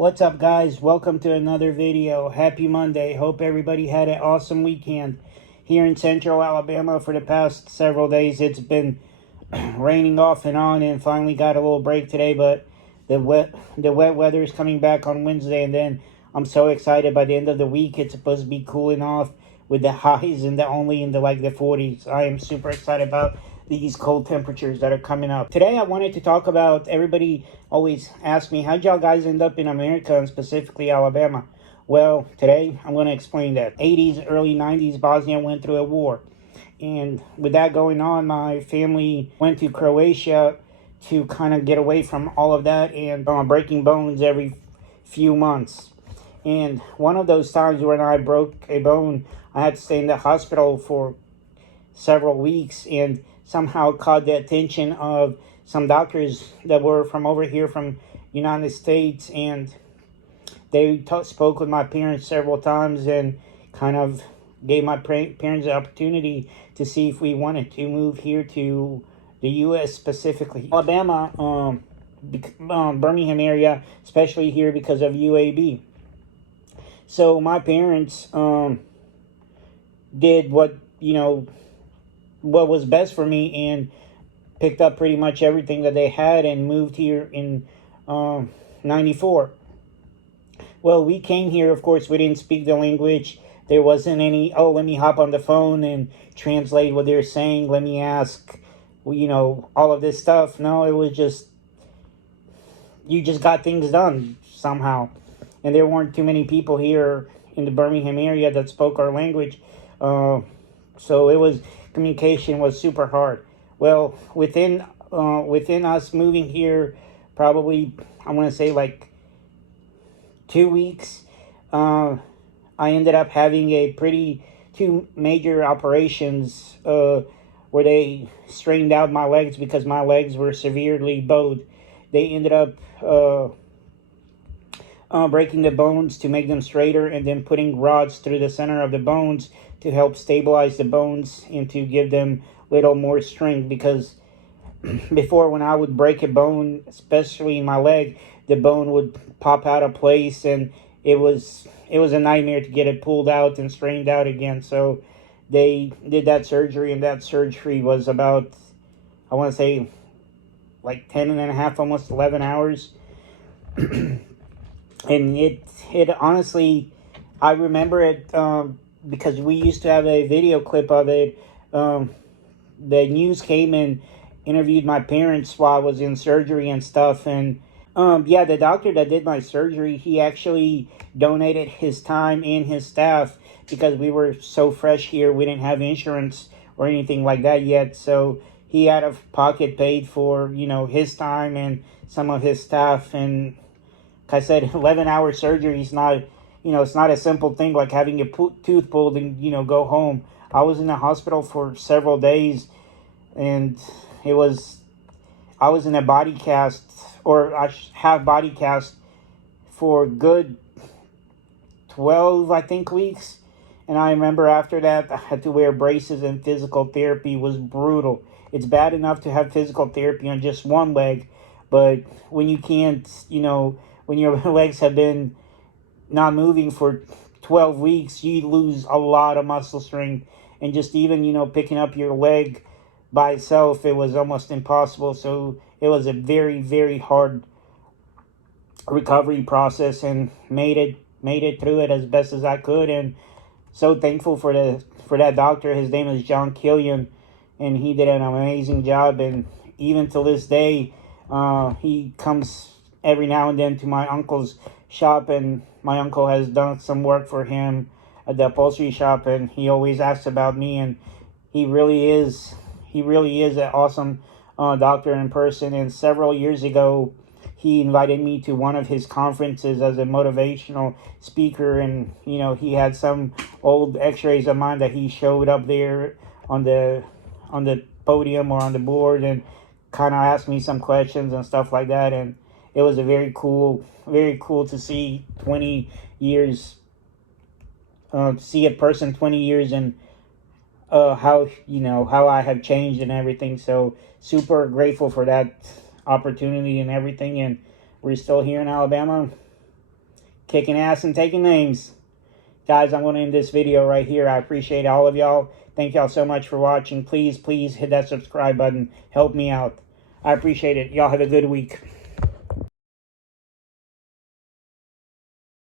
What's up, guys? Welcome to another video. Happy Monday. Hope everybody had an awesome weekend. Here in central Alabama for the past several days, it's been raining off and on, and finally got a little break today, but the wet weather is coming back on Wednesday, and then I'm so excited. By the end of the week, it's supposed to be cooling off with the highs and only in the 40s. I am super excited about these cold temperatures that are coming up. Today I wanted to talk about, everybody always asks me, how'd y'all guys end up in America and specifically Alabama? Well, today I'm going to explain that. 80s, early 90s, Bosnia went through a war. And with that going on, my family went to Croatia to kind of get away from all of that and breaking bones every few months. And one of those times when I broke a bone, I had to stay in the hospital for several weeks, and somehow caught the attention of some doctors that were from over here from United States, and they spoke with my parents several times and kind of gave my parents the opportunity to see if we wanted to move here to the U.S., specifically Alabama, Birmingham area, especially here because of UAB. So my parents did what was best for me and picked up pretty much everything that they had and moved here in 94. Well, we came here, of course, we didn't speak the language. There wasn't any, oh, let me hop on the phone and translate what they're saying. Let me ask, all of this stuff. No, it was just, you just got things done somehow. And there weren't too many people here in the Birmingham area that spoke our language. So communication was super hard. Well, within us moving here, probably, I want to say like 2 weeks, I ended up having two major operations where they strained out my legs because my legs were severely bowed. They ended up breaking the bones to make them straighter, and then putting rods through the center of the bones to help stabilize the bones and to give them a little more strength. Because before, when I would break a bone, especially in my leg, the bone would pop out of place, and it was a nightmare to get it pulled out and strained out again. So they did that surgery, and that surgery was about, I want to say, like 10 and a half, almost 11 hours. And it honestly, I remember it because we used to have a video clip of it. The news came and interviewed my parents while I was in surgery and stuff. And the doctor that did my surgery, he actually donated his time and his staff because we were so fresh here. We didn't have insurance or anything like that yet. So he out of pocket paid for, his time and some of his staff. And like I said, 11-hour surgery is not, it's not a simple thing like having a tooth pulled and, go home. I was in the hospital for several days, and I was in a body cast, or I have body cast for good 12, I think, weeks. And I remember after that, I had to wear braces, and physical therapy was brutal. It's bad enough to have physical therapy on just one leg, but when you can't, when your legs have been not moving for 12 weeks, you lose a lot of muscle strength. And just even, picking up your leg by itself, it was almost impossible. So it was a very, very hard recovery process, and made it through it as best as I could. And so thankful for that doctor. His name is John Killian, and he did an amazing job. And even to this day, he comes every now and then to my uncle's shop, and my uncle has done some work for him at the upholstery shop, and he always asks about me. And he really is an awesome doctor in person. And several years ago, he invited me to one of his conferences as a motivational speaker, and he had some old x-rays of mine that he showed up there on the podium or on the board, and kind of asked me some questions and stuff like that. And it was a very cool to see 20 years, see a person 20 years, and how I have changed and everything. So super grateful for that opportunity and everything. And we're still here in Alabama. kicking ass and taking names. Guys, I'm going to end this video right here. I appreciate all of y'all. Thank y'all so much for watching. Please hit that subscribe button. Help me out. I appreciate it. Y'all have a good week.